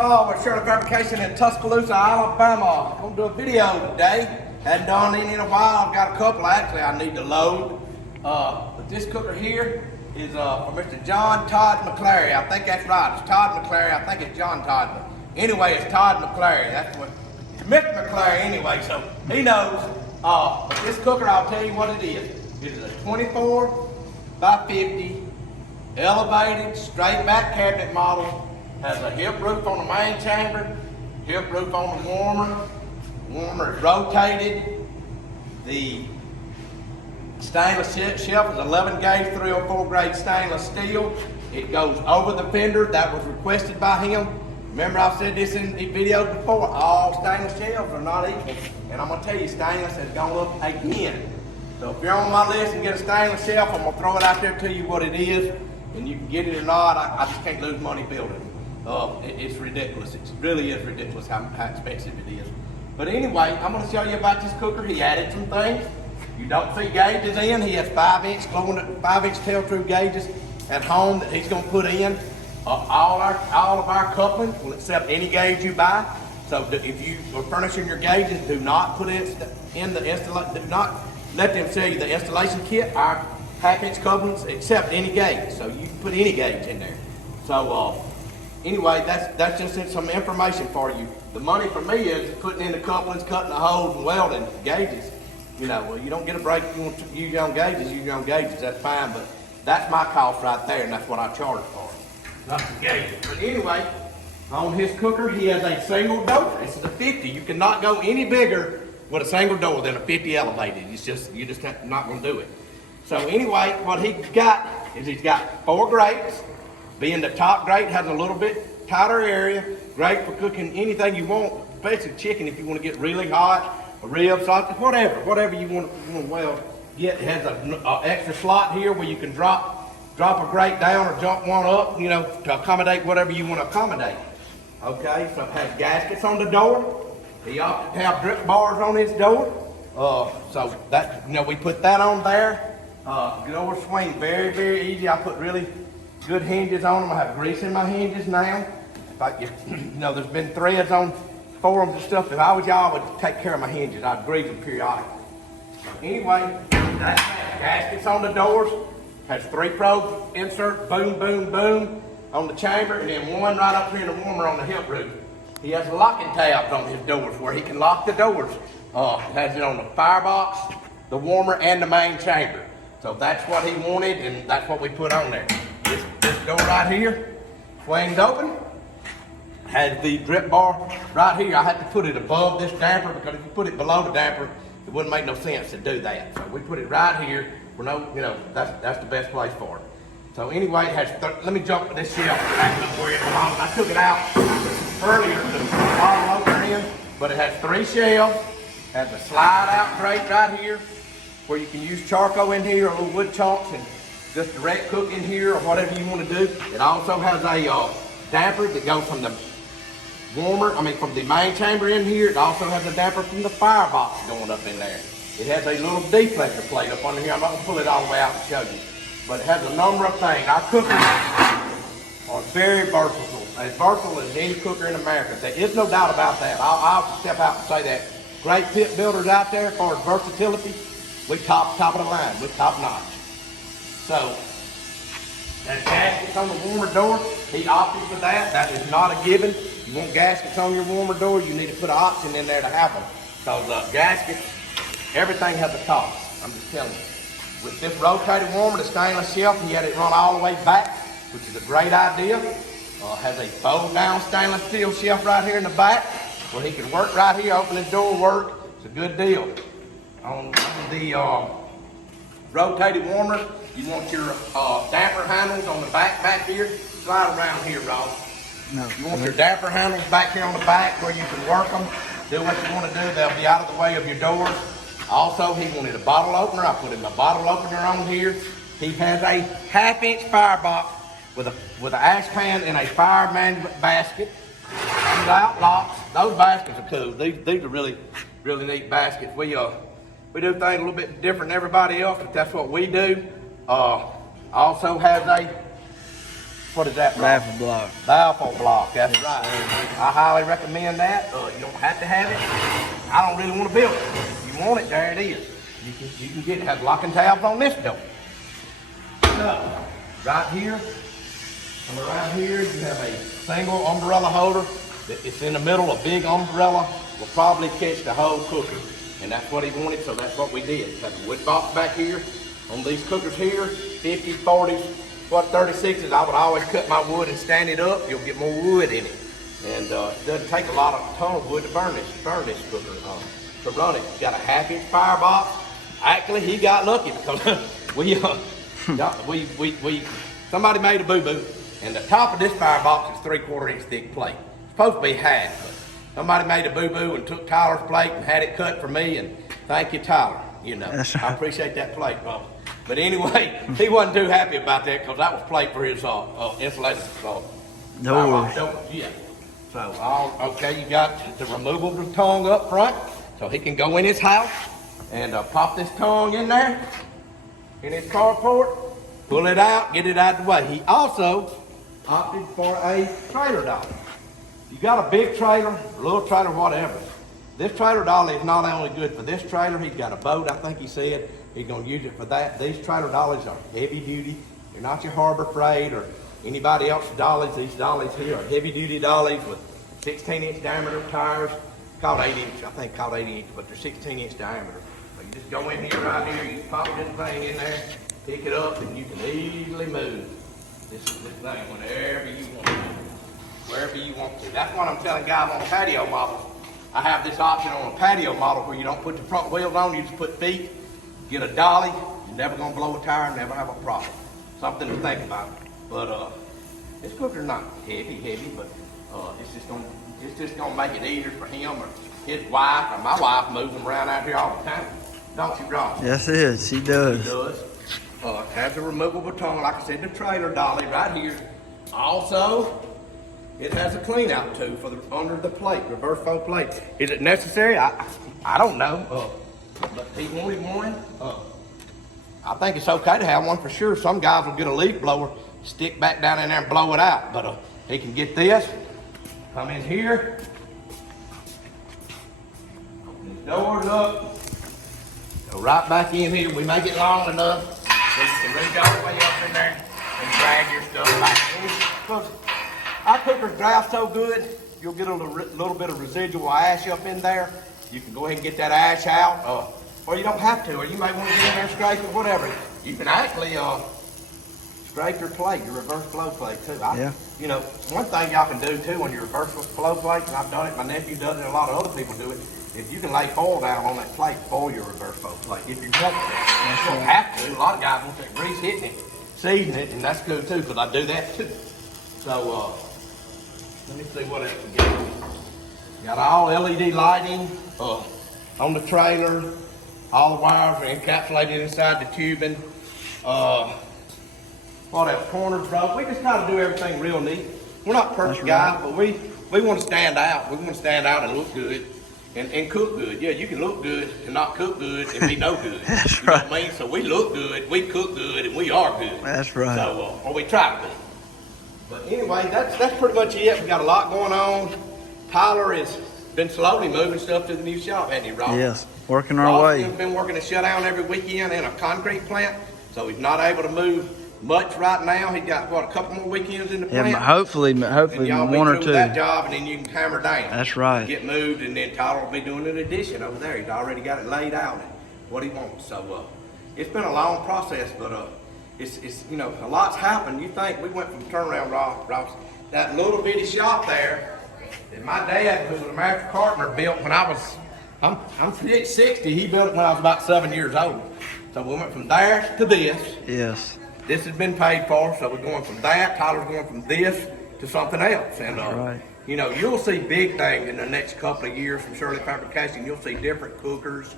Oh, we're Shirley Fabrication in Tuscaloosa, Alabama. I'm gonna do a video today. Hadn't done any in a while. I've got a couple actually I need to load. But this cooker here is for Mr. Todd Maklary. I think that's right. It's Todd Maklary. I think it's John Todd. But anyway, it's Todd Maklary. That's what it's Mr. Maklary anyway, so he knows. But this cooker, I'll tell you what it is. It is a 24 by 50 elevated straight back cabinet model. Has a hip roof on the main chamber, hip roof on the warmer. Warmer is rotated. The stainless shelf is 11 gauge 304 grade stainless steel. It goes over the fender. That was requested by him. Remember, I've said this in videos before, all stainless shelves are not equal. And I'm gonna tell you, stainless has gone up again. So if you're on my list and get a stainless shelf, I'm gonna throw it out there to you what it is, and you can get it or not. I just can't lose money building it. It's ridiculous. It really is ridiculous how expensive it is. But anyway, I'm going to show you about this cooker. He added some things. You don't see gauges in. He has 5-inch tell-through gauges at home that he's going to put in. All of our couplings will accept any gauge you buy. So if you are furnishing your gauges, do not put in the installation. Do not let them sell you the installation kit. Our 1/2-inch couplings accept any gauge, so you can put any gauge in there. So. Anyway, that's just some information for you. The money for me is putting in the couplings, cutting the holes, and welding gauges. You know, well, you don't get a break if you want to use your own gauges, that's fine, but that's my cost right there, and that's what I charge for it. Not the gauges. But anyway, on his cooker, he has a single door. This is a 50. You cannot go any bigger with a single door than a 50 elevated. You're just not going to do it. So anyway, what he got is he's got 4 grates. Being the top grate has a little bit tighter area, great for cooking anything you want, especially chicken if you want to get really hot, ribs, sausage, whatever you want to weld. It has an extra slot here where you can drop a grate down or jump one up, you know, to accommodate whatever you want to accommodate. Okay, so it has gaskets on the door. He opted to have drip bars on his door. So that, you know, we put that on there. Door swing very, very easy. I put really good hinges on them. I have grease in my hinges now. There's been threads on forums and stuff. If I was y'all, I would take care of my hinges. I'd grease them periodically. Anyway, that has gaskets on the doors. Has 3 probe inserts, boom, boom, boom, on the chamber, and then one right up here in the warmer on the hip roof. He has locking tabs on his doors where he can lock the doors. Has it on the firebox, the warmer, and the main chamber. So that's what he wanted, and that's what we put on there. This door right here swings open, has the drip bar right here. I had to put it above this damper because if you put it below the damper, it wouldn't make no sense to do that. So we put it right here. That's the best place for it. So anyway, it has. Let me jump to this shelf back up where it belongs. I took it out earlier to put the bottle opener in, but it has 3 shelves. Has a slide out grate right here where you can use charcoal in here or little wood chunks and just direct cook in here or whatever you want to do. It also has a damper that goes from the from the main chamber in here. It also has a damper from the firebox going up in there. It has a little deflector plate up under here. I'm not going to pull it all the way out and show you. But it has a number of things. Our cookers are very versatile. As versatile as any cooker in America. There is no doubt about that. I'll step out and say that. Great pit builders out there as far as versatility, we top of the line. We're top notch. So, that gaskets on the warmer door, he opted for that. That is not a given. You want gaskets on your warmer door, you need to put an option in there to have them. Because gaskets, everything has a cost. I'm just telling you. With this rotated warmer, the stainless shelf, he had it run all the way back, which is a great idea. Has a fold-down stainless steel shelf right here in the back, where he can work right here, open the door, work. It's a good deal. On the rotated warmer, you want your damper handles on the back here. Slide around here, Ross. No. You want your damper handles back here on the back where you can work them. Do what you want to do. They'll be out of the way of your doors. Also, he wanted a bottle opener. I put him a bottle opener on here. He has a 1/2-inch firebox with an ash pan and a fire management basket. Without locks. Those baskets are cool. These are really, really neat baskets. We do things a little bit different than everybody else, but that's what we do. Also has a what is that? Baffle block. Baffle block, that's right. I highly recommend that. You don't have to have it. I don't really want to build it. If you want it, there it is. You can get it. Has locking tabs on this door. So, right here, and around here, you have a single umbrella holder. It's in the middle. A big umbrella will probably catch the whole cooker. And that's what he wanted, so that's what we did. Have a wood box back here. On these cookers here, 50s, 40s, 36s, I would always cut my wood and stand it up. You'll get more wood in it. And it doesn't take a ton of wood to burn this cooker, to run it. It's got a 1/2-inch firebox. Actually, he got lucky because somebody made a boo-boo, and the top of this firebox is 3/4 inch thick plate. It's supposed to be half, but somebody made a boo-boo and took Tyler's plate and had it cut for me, and thank you, Tyler. You know, I appreciate that plate, Bob. But anyway, he wasn't too happy about that because that was plate for his insulated No. Yeah. So, okay, you got the removable tongue up front, so he can go in his house and pop this tongue in there, in his carport, pull it out, get it out of the way. He also opted for a trailer dolly. You got a big trailer, a little trailer, whatever. This trailer dolly is not only good for this trailer, he's got a boat, I think he said. He's gonna use it for that. These trailer dollies are heavy duty. They're not your Harbor Freight or anybody else's dollies. These dollies here are heavy duty dollies with 16-inch diameter tires. Called 8-inch, I think called 8-inch, but they're 16-inch diameter. So you just go in here, right here, you pop this thing in there, pick it up, and you can easily move this thing whenever you want to. Wherever you want to. That's what I'm telling guys on patio models. I have this option on a patio model where you don't put the front wheels on, you just put feet, get a dolly, you're never gonna blow a tire, never have a problem. Something to think about. But this cooker's not heavy, but it's just gonna make it easier for him or his wife, or my wife moves them around out here all the time. Don't you, Ross? Yes, it is. She does. She does. Has a removable tongue, like I said, the trailer dolly right here. Also, it has a clean out too for the under the plate, reverse flow plate. Is it necessary? I don't know. But he wanted one. I think it's okay to have one for sure. Some guys will get a leaf blower, stick back down in there and blow it out. But he can get this. Come in here. Open these doors up. Go right back in here. We make it long enough so you can reach all the way up in there and drag your stuff back. Our cookers dry so good, you'll get a little bit of residual ash up in there. You can go ahead and get that ash out, or you don't have to, or you may want to get in there and scrape it, whatever. You can actually scrape your plate, your reverse flow plate too. You know, one thing y'all can do too on your reverse flow plate, and I've done it, my nephew does it, and a lot of other people do it, is you can lay foil down on that plate for your reverse flow plate if you want to. You don't have to. A lot of guys want that grease hitting it, season it, and that's good too, because I do that too. So, let me see what else we got. Got all LED lighting on the trailer. All the wires are encapsulated inside the tubing. What else? Corners, bro. We just try to do everything real neat. We're not perfect guys, but we want to stand out. We want to stand out and look good and cook good. Yeah, you can look good and not cook good and be no good. That's you know right. what I mean? So we look good, we cook good, and we are good. That's right. So, or we try to be. But anyway, that's pretty much it. We got a lot going on. Tyler has been slowly moving stuff to the new shop, hasn't he, Rob? Yes, working our way. He's been working a shutdown every weekend in a concrete plant, so he's not able to move much right now. He's got, what, a couple more weekends in the plant? Yeah, hopefully and y'all one or be through two. that job, and then you can hammer down. That's right. Get moved, and then Tyler will be doing an addition over there. He's already got it laid out and what he wants. So it's been a long process, but it's you know, a lot's happened. You think we went from turnaround, Ross, that little bitty shop there that my dad, who was an American carpenter, built when I'm 60. He built it when I was about 7 years old. So we went from there to this. Yes. This has been paid for, so we're going from that. Tyler's going from this to something else. And right. you know, you'll see big things in the next couple of years from Shirley Fabrication. You'll see different cookers.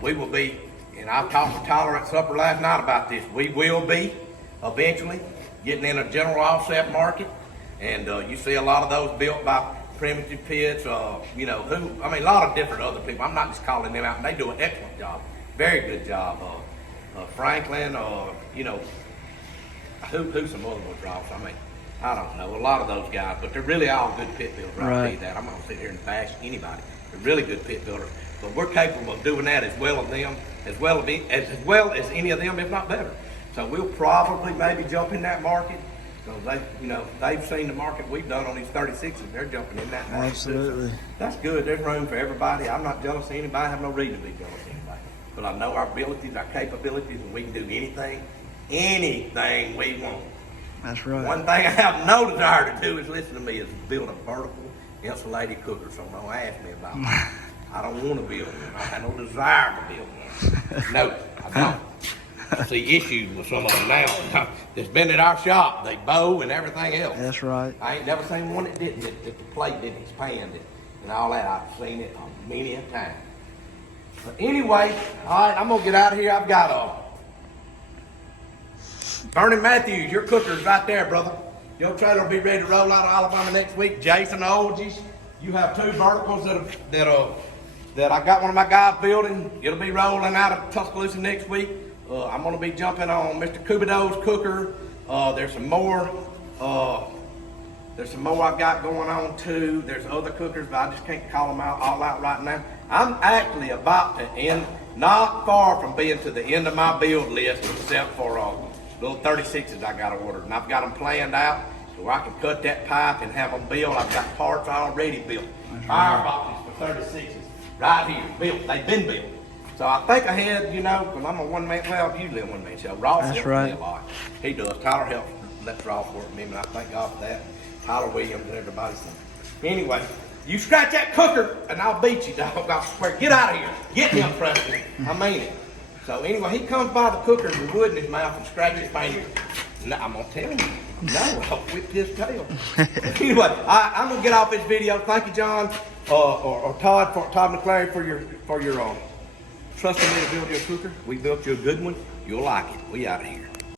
We will be, and I talked to Tyler at supper last night about this. We will be eventually getting in a general offset market, and you see a lot of those built by Primitive Pits. You know, a lot of different other people. I'm not just calling them out, and they do an excellent job, very good job. Franklin, you know, who some other ones, Ross? I mean, I don't know, a lot of those guys, but they're really all good pit builders. I'll tell you Right. that. I'm gonna sit here and bash anybody. They're really good pit builders, but we're capable of doing that as well as them, as well as any of them, if not better. So we'll probably maybe jump in that market. Because they've seen the market we've done on these 36s. They're jumping in that market. Absolutely. That's good. There's room for everybody. I'm not jealous of anybody. I have no reason to be jealous of anybody. But I know our abilities, our capabilities, and we can do anything we want. That's right. One thing I have no desire to do is listen to me is build a vertical insulated cooker. So don't ask me about that. I don't want to build one. I have no desire to build one. No, I don't. I see issues with some of them now. That's been at our shop. They bow and everything else. That's right. I ain't never seen one that didn't, that the plate didn't expand it and all that. I've seen it many a time. But anyway, all right, I'm gonna get out of here. I've got Vernon Matthews, your cooker's right there, brother. Your trailer will be ready to roll out of Alabama next week. Jason Olgies, you have 2 verticals that I got one of my guys building. It'll be rolling out of Tuscaloosa next week. I'm gonna be jumping on Mr. Cubido's cooker. There's some more I've got going on too. There's other cookers, but I just can't call them all out right now. I'm actually about to end, not far from being to the end of my build list, except for little 36s I got ordered, and I've got them planned out so I can cut that pipe and have them built. I've got parts already built. Fireboxes for 36s right here, built. They've been built. So I think ahead, because I'm a one-man, well, usually a one-man show. Ross That's helps right. me a lot. He does. Tyler helps, lets Ross work with me, and I thank God for that. Tyler Williams and everybody. Anyway, you scratch that cooker, and I'll beat you, dog. I swear. Get out of here. Get him, Preston. I mean it. So anyway, he comes by the cooker with wood in his mouth and scratches his finger. No, I'm going to tell him. No, I'll whip his tail. Anyway, I'm going to get off this video. Thank you, John, or Todd Maklary for your trusting me to build you a cooker. We built you a good one. You'll like it. We out of here.